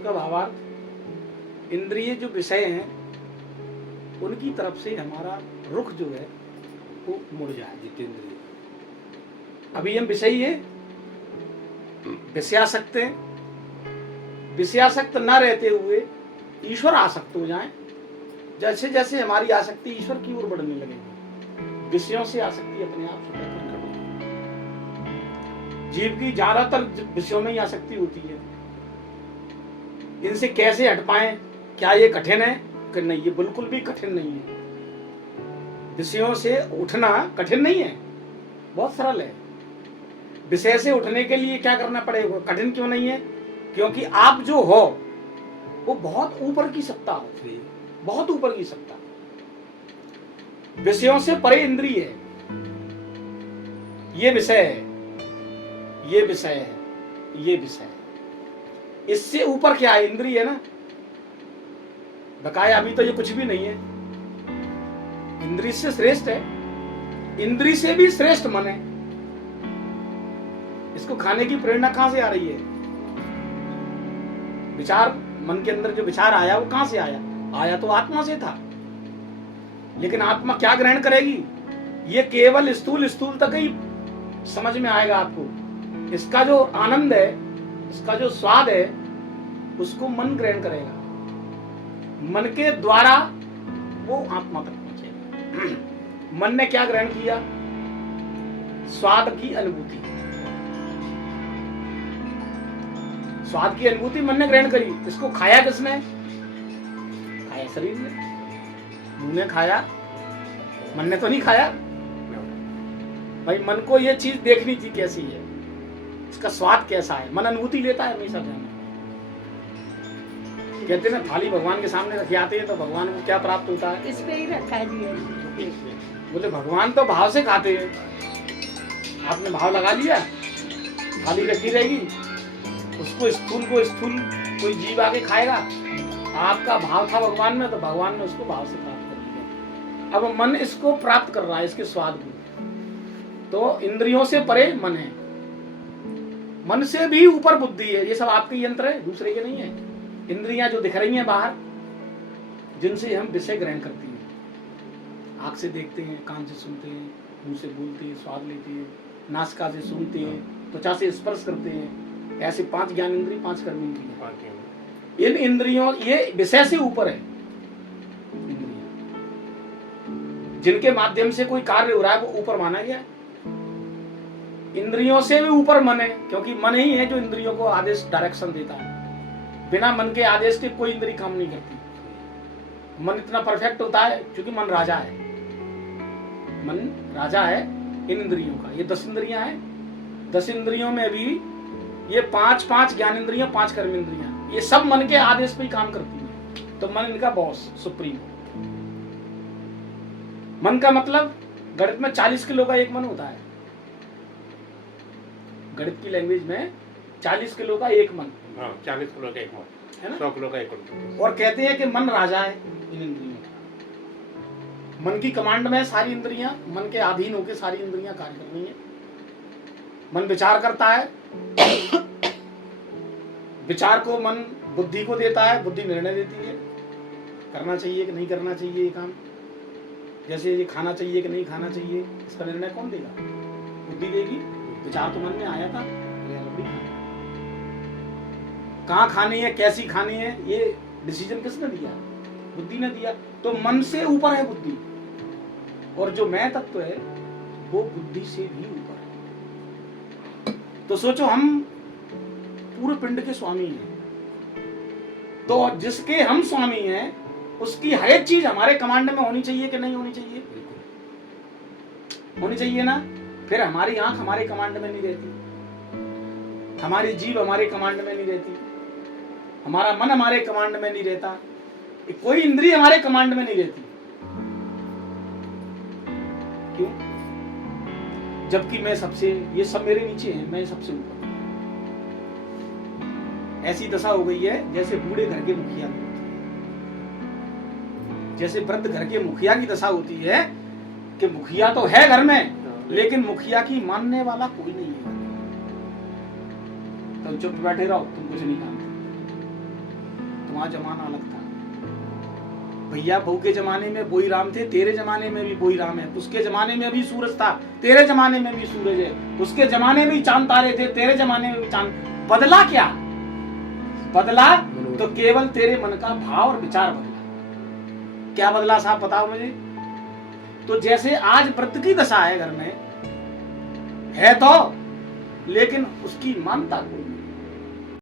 शब्द का भावार्थ इंद्रिय जो विषय हैं उनकी तरफ से हमारा रुख जो है वो मुड़ जाए। जितेंद्रिय अभी हम विषयी है, विषयासक्त हैं, विषयासक्त न रहते हुए ईश्वर आसक्त हो जाएं। जैसे जैसे हमारी आसक्ति ईश्वर की ओर बढ़ने लगेगी, विषयों से आसक्ति अपने आप स्वतः कम कर देगी। जीव की ज्यादातर विषयों में ही आसक्ति होती है। इनसे कैसे हट पाएं? क्या ये कठिन है कि नहीं? ये बिल्कुल भी कठिन नहीं है। विषयों से उठना कठिन नहीं है, बहुत सरल है। विषय से उठने के लिए क्या करना पड़ेगा? कठिन क्यों नहीं है? क्योंकि आप जो हो वो बहुत ऊपर की सत्ता हो, बहुत ऊपर की सत्ता। विषयों से परे इंद्रिय है, ये विषय है, ये विषय है, ये विषय है। इससे ऊपर क्या है? इंद्रिय है ना। बकाया अभी तो ये कुछ भी नहीं है। इंद्रिय से श्रेष्ठ है, इंद्रिय से भी श्रेष्ठ मन है। इसको खाने की प्रेरणा कहां से आ रही है? विचार, मन के अंदर जो विचार आया वो कहां से आया? आया तो आत्मा से था। लेकिन आत्मा क्या ग्रहण करेगी? ये केवल स्थूल तक ही समझ में आएगा आपको। इसका जो आनंद है, इसका जो स्वाद है, उसको मन ग्रहण करेगा। मन के द्वारा वो आत्मा तक पहुंचेगा। मन ने क्या ग्रहण किया? स्वाद की अनुभूति। स्वाद की अनुभूति मन ने ग्रहण करी। इसको खाया किसने? खाया शरीर ने। मुंह ने खाया, मन ने तो नहीं खाया। भाई मन को ये चीज देखनी थी कैसी है, इसका स्वाद कैसा है। मन अनुभूति लेता है हमेशा। ध्यान कहते हैं ना, थाली भगवान के सामने रखी आती है तो भगवान को क्या प्राप्त होता है? इस पे ही रखा है जी। बोले भगवान तो भाव से खाते हैं। आपने भाव लगा लिया, थाली रखी रहेगी, उसको स्थूल कोई जीव आके खाएगा। आपका भाव था भगवान में तो भगवान ने उसको भाव से प्राप्त कर लिया। अब मन इसको प्राप्त कर रहा है, इसके स्वाद को। तो इंद्रियों से परे मन है, मन से भी ऊपर बुद्धि है। ये सब आपके यंत्र है, दूसरे के नहीं है। इंद्रियां जो दिख रही हैं बाहर, जिनसे हम विषय ग्रहण करते हैं, आंख से देखते हैं, कान से सुनते हैं, मुंह से बोलते हैं, स्वाद लेते हैं, नासिका से सूंघते हैं, त्वचा से स्पर्श करते हैं। ऐसे 5 ज्ञान इंद्रिय, 5 कर्म इंद्रिय। इन इंद्रियों, ये विषय से ऊपर है इंद्रिय, जिनके माध्यम से कोई कार्य हो रहा है वो ऊपर माना गया। इंद्रियों से भी ऊपर मन है, क्योंकि मन ही है जो इंद्रियों को आदेश, डायरेक्शन देता है। बिना मन के आदेश के कोई इंद्रिय काम नहीं करती। मन इतना परफेक्ट होता है क्योंकि मन राजा है। मन राजा है इन इंद्रियों का। ये 10 इंद्रियां हैं। 10 इंद्रियों में भी ये 5 ज्ञान इंद्रियां, 5 कर्म इंद्रियां, ये सब मन के आदेश पे ही काम करती हैं। तो मन इनका बॉस, सुप्रीम। मन का मतलब गणित में 40 किलो का एक मन होता है। गणित की लैंग्वेज में 40 किलो का एक मन। 40 किलो का एक मन है ना, 100 किलो का एक मन। और कहते हैं कि मन राजा है इन इंद्रियों का। मन की कमांड में सारी इंद्रियां, मन के अधीन होकर सारी इंद्रियां कार्य कर रही हैं। मन विचार करता है, विचार को मन बुद्धि को देता है, बुद्धि निर्णय देती है करना चाहिए कि नहीं करना चाहिए ये काम। जैसे ये खाना चाहिए कि नहीं खाना चाहिए, इसका निर्णय कौन देगा? बुद्धि देगी। विचार तो मन में आया था, कहाँ खानी है, कैसी खानी है, ये डिसीजन किसने दिया? बुद्धि ने दिया। तो मन से ऊपर है बुद्धि, और जो मैं तत्व है वो बुद्धि से भी ऊपर है। तो सोचो, हम पूरे पिंड के स्वामी हैं, तो जिसके हम स्वामी हैं उसकी हर एक चीज हमारे कमांड में होनी चाहिए कि नहीं होनी चाहिए? होनी चाहिए ना। फिर हमारी आंख हमारे कमांड में नहीं रहती, हमारी जीभ हमारे कमांड में नहीं रहती, हमारा मन हमारे कमांड में नहीं रहता, कोई इंद्रिय हमारे कमांड में नहीं रहती। क्यों? जबकि मैं सबसे, ये सब मेरे नीचे हैं, मैं सबसे ऊपर। ऐसी दशा हो गई है जैसे बूढ़े घर के मुखिया की होती है, जैसे वृद्ध घर के मुखिया की दशा होती है कि मुखिया तो है घर में, लेकिन मुखिया की मानने वाला कोई नहीं है। तो चुप बैठे रहो, तुम कुछ नहीं जानते। वहां जमाना अलग था। भैया बहू के जमाने में वही राम थे, तेरे जमाने में भी वही राम है। उसके जमाने में भी सूरज था, तेरे जमाने में भी सूरज है। उसके जमाने में भी चांद तारे थे, तेरे जमाने में भी चांद। बदला क्या? बदला तो केवल तेरे मन का भाव और विचार बदला। क्या बदला साहब बताओ मुझे। तो जैसे आज व्रत की दशा है घर में है तो, लेकिन उसकी मानता कोई नहीं।